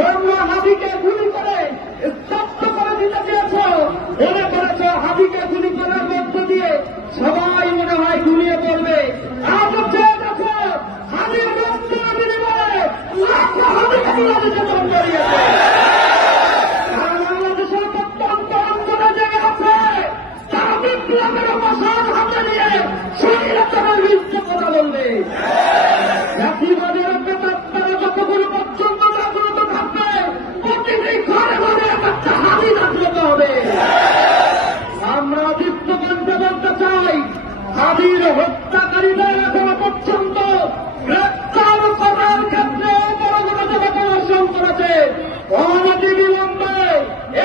তোমরা হাবিকে গুলি করে স্তব্ধ করে দিতে চেয়েছ, মনে করেছ হাবিকে গুলি করার মধ্য দিয়ে সবাই মনে হয় ঘুমিয়ে পড়বে। আজ চেয়ে দেখো হাবির রক্তের বিনিময়ে লাখো হাবি বাংলাদেশে জন্ম নিয়েছে। তারা বাংলাদেশের প্রত্যন্ত অঞ্চলে জেগে আছে, তারা বিপ্লবের অবসান হাতে নিয়ে স্বাধীনতার বিরুদ্ধে কথা বলবে। জাতিবাদের তারা যতগুলো পর্যন্ত জাগ্রত থাকবে, প্রতিটি ঘরে ঘরে একটা হাবি জাগ্রত হবে। আমরা দীপ্তকণ্ঠে বলতে চাই, হাবির হত্যাকারীদের এখনো পর্যন্ত গ্রেপ্তার করার ক্ষেত্রে পরগণাকে অর্জন করেছে। অনতি বিলম্বে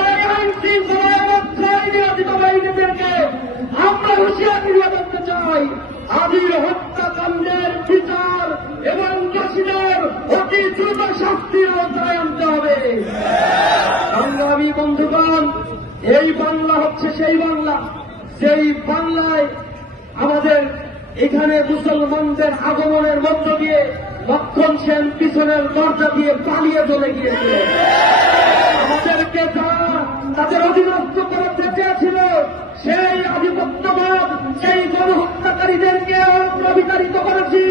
এই আইন শৃঙ্খলার মধ্যে নিয়োজিত বাহিনীদেরকে আমরা হুঁশিয়ারি দিয়ে বলতে চাই, হাবির হত্যাকাণ্ডের বিচার এবং দোষীদের অতি দ্রুত শাস্তির আওতায় আনতে হবে। সংগ্রামী বন্ধুগণ, এই বাংলা হচ্ছে সেই বাংলা, সেই বাংলায় আমাদের এখানে মুসলমানদের আগমনের মধ্য দিয়ে লক্ষণ সেন পিছনের দরজা দিয়ে পালিয়ে চলে গিয়েছিল। আমাদেরকে যারা তাদের অধীনস্থ করতে চেয়েছিল, সেই আধিপত্যবাদ, সেই গণহত্যাকারীদেরকে আমরা বিতাড়িত করেছি।